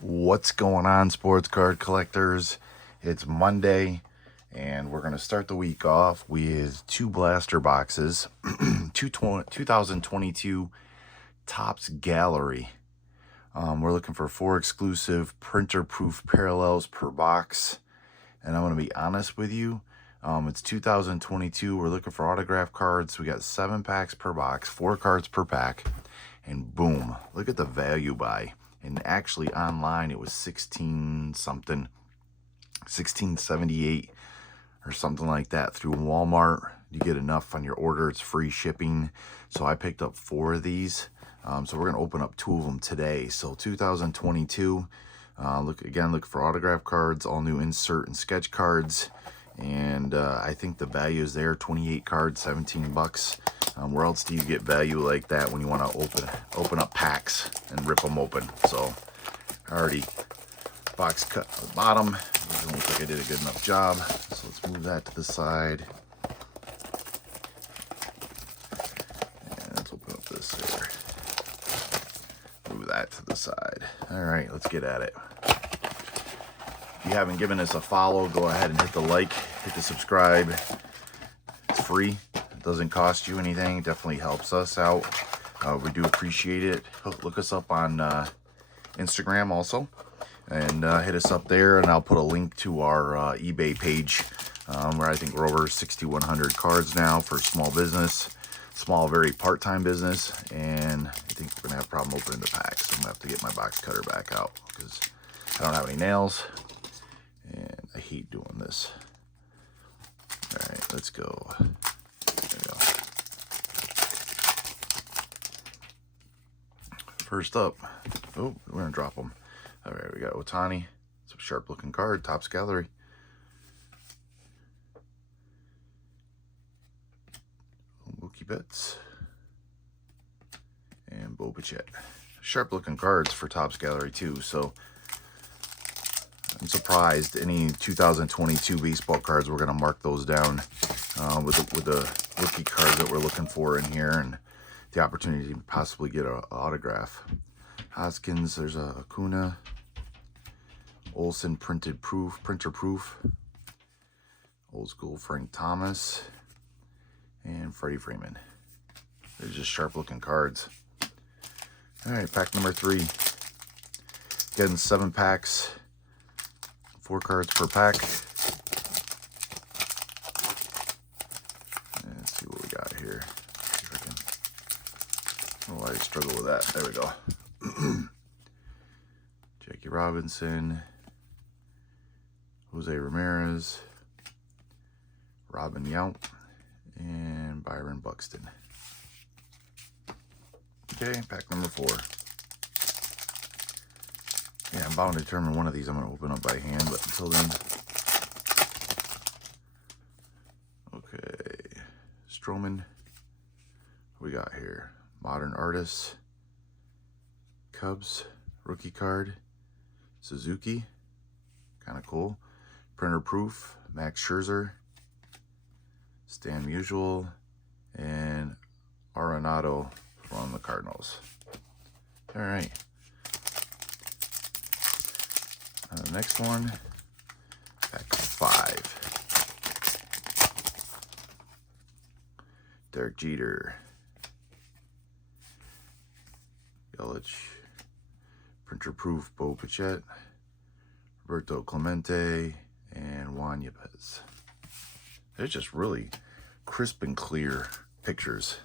What's going on, sports card collectors? It's Monday, and we're going to start the week off with two blaster boxes. 2022 Topps Gallery. We're looking for 4 exclusive printer-proof parallels per box. And I'm going to be honest with you, it's 2022. We're looking for autograph cards. We got 7 packs per box, 4 cards per pack. And boom, look at the value buy. And actually online it was 16 something, 1678 or something like that through Walmart. You get enough on your order, it's free shipping. So I picked up 4 of these. So we're gonna open up 2 of them today. So 2022, look for autograph cards, all new insert and sketch cards. And I think the value is there, 28 cards, 17 bucks. Where else do you get value like that when you want to open up packs and rip them open? So already box cut at the bottom. Doesn't look like I did a good enough job. So let's move that to the side. And let's open up this here. Move that to the side. All right, let's get at it. If you haven't given us a follow, go ahead and hit the like, hit the subscribe. It's free. It doesn't cost you anything. It definitely helps us out. We do appreciate it. Look us up on Instagram also, and hit us up there, and I'll put a link to our eBay page where I think we're over 6,100 cards now for small business, very part-time business, and I think we're gonna have a problem opening the packs. So I'm gonna have to get my box cutter back out because I don't have any nails, and I hate doing this. All right, let's go. There we go. First up, oh, we're gonna drop them. All right, we got Otani. It's a sharp looking card, Topps Gallery. Mookie Betts. And Bo Bichette. Sharp looking cards for Topps Gallery too, so I'm surprised any 2022 baseball cards, we're gonna mark those down with the rookie cards that we're looking for in here, and the opportunity to possibly get an autograph. Hoskins, there's a Acuna. Olsen printer proof. Old school Frank Thomas. And Freddie Freeman. They're just sharp looking cards. All right, pack number 3. Getting 7 packs, 4 cards per pack. Let's see what we got here. See if I can... Oh, I struggle with that. There we go. Jackie Robinson, Jose Ramirez, Robin Yount, and Byron Buxton. Okay, pack number 4. Yeah, I'm bound to determine one of these I'm going to open up by hand, but until then. Okay, Stroman. What we got here? Modern Artists, Cubs, rookie card, Suzuki, kind of cool. Printer proof, Max Scherzer, Stan Musial, and Arenado from the Cardinals. All right. The next one, pack 5. Derek Jeter, Yelich, printer proof Bo Bichette, Roberto Clemente, and Juan Yepez. They're just really crisp and clear pictures.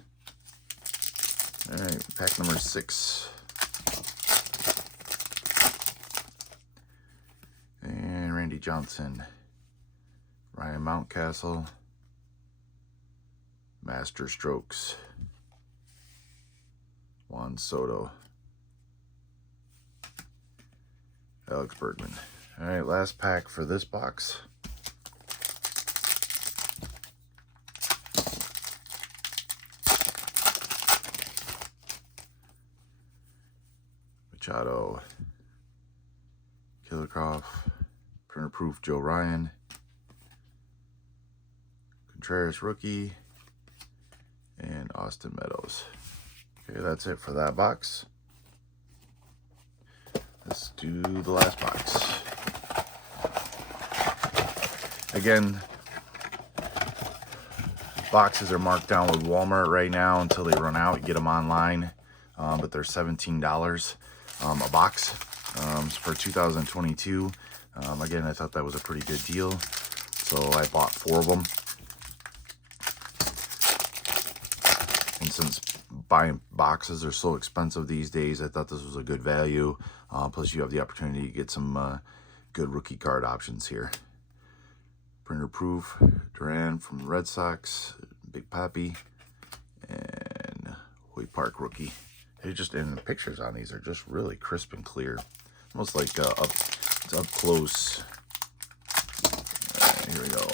All right, pack number 6. And Randy Johnson, Ryan Mountcastle, Master Strokes, Juan Soto, Alex Bergman. All right, last pack for this box. Machado, Killicroft, printer proof Joe Ryan, Contreras rookie, and Austin Meadows. Okay, that's it for that box. Let's do do the last box. Again, boxes are marked down with Walmart right now until they run out. You get them online, but they're $17 a box for 2022. Again, I thought that was a pretty good deal, so I bought 4 of them. And since buying boxes are so expensive these days, I thought this was a good value. Plus, you have the opportunity to get some good rookie card options here. Printer proof, Duran from the Red Sox, Big Papi, and Hoyt Park rookie. And the pictures on these are just really crisp and clear, almost like it's up close. Here we go.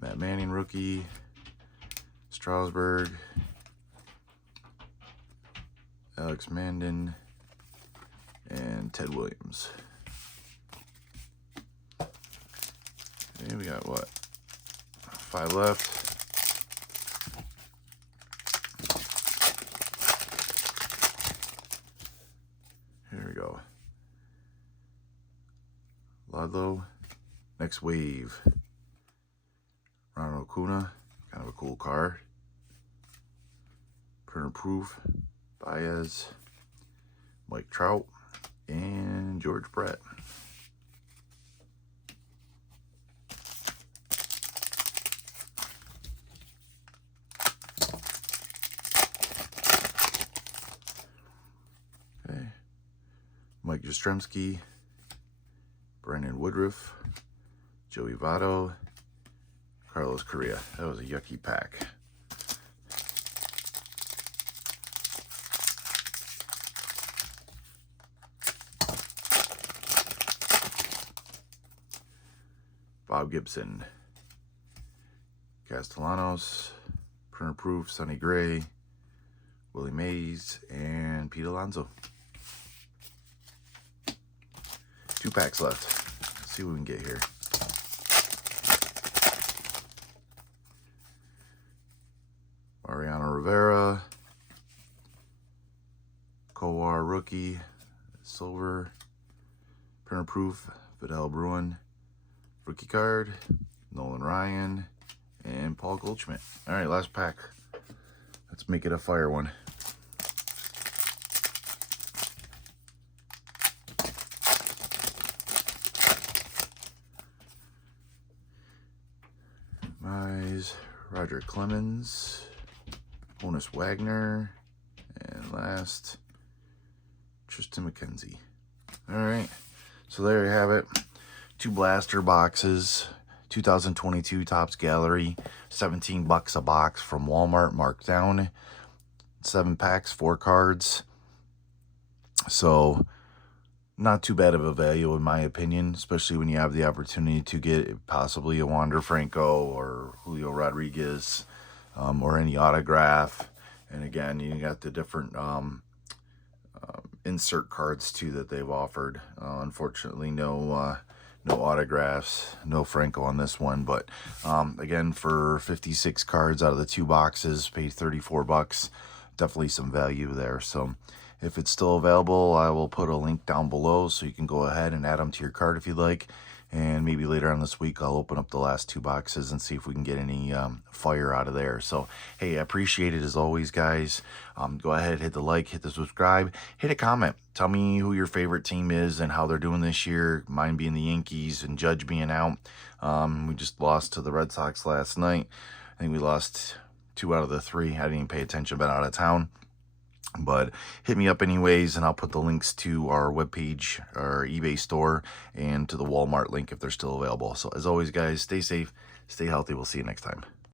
Matt Manning rookie, Strasburg, Alex Mandon, and Ted Williams. Okay, we got what? 5 left. Here we go. Ludlow, Next Wave. Ronald Acuna, kind of a cool card. Printer proof, Baez, Mike Trout, and George Brett. Okay, Mike Yastrzemski, Brandon Woodruff, Joey Votto, Carlos Correa. That was a yucky pack. Bob Gibson, Castellanos, Printer proof, Sonny Gray, Willie Mays, and Pete Alonso. 2 packs left. Let's see what we can get here. Mariano Rivera, Kowar rookie, silver, printer proof, Vidal Bruin, rookie card, Nolan Ryan, and Paul Goldschmidt. All right, last pack. Let's make it a fire one. Mize, Roger Clemens, Honus Wagner, and last, Tristan McKenzie. All right, so there you have it. 2 blaster boxes, 2022 Topps Gallery, $17 a box from Walmart, marked down. 7 packs, 4 cards. So not too bad of a value in my opinion, especially when you have the opportunity to get possibly a Wander Franco or Julio Rodriguez, or any autograph. And again, you got the different insert cards too that they've offered. Unfortunately, no autographs, no Franco on this one, but again, for 56 cards out of the 2 boxes, paid $34. Definitely some value there. So if it's still available, I will put a link down below so you can go ahead and add them to your cart if you'd like. And maybe later on this week, I'll open up the last 2 boxes and see if we can get any fire out of there. So, hey, I appreciate it as always, guys. Go ahead, hit the like, hit the subscribe, hit a comment. Tell me who your favorite team is and how they're doing this year. Mine being the Yankees and Judge being out. We just lost to the Red Sox last night. I think we lost 2 out of the 3. I didn't even pay attention, been out of town. But hit me up anyways, and I'll put the links to our webpage, our eBay store, and to the Walmart link if they're still available. So as always, guys, stay safe, stay healthy. We'll see you next time.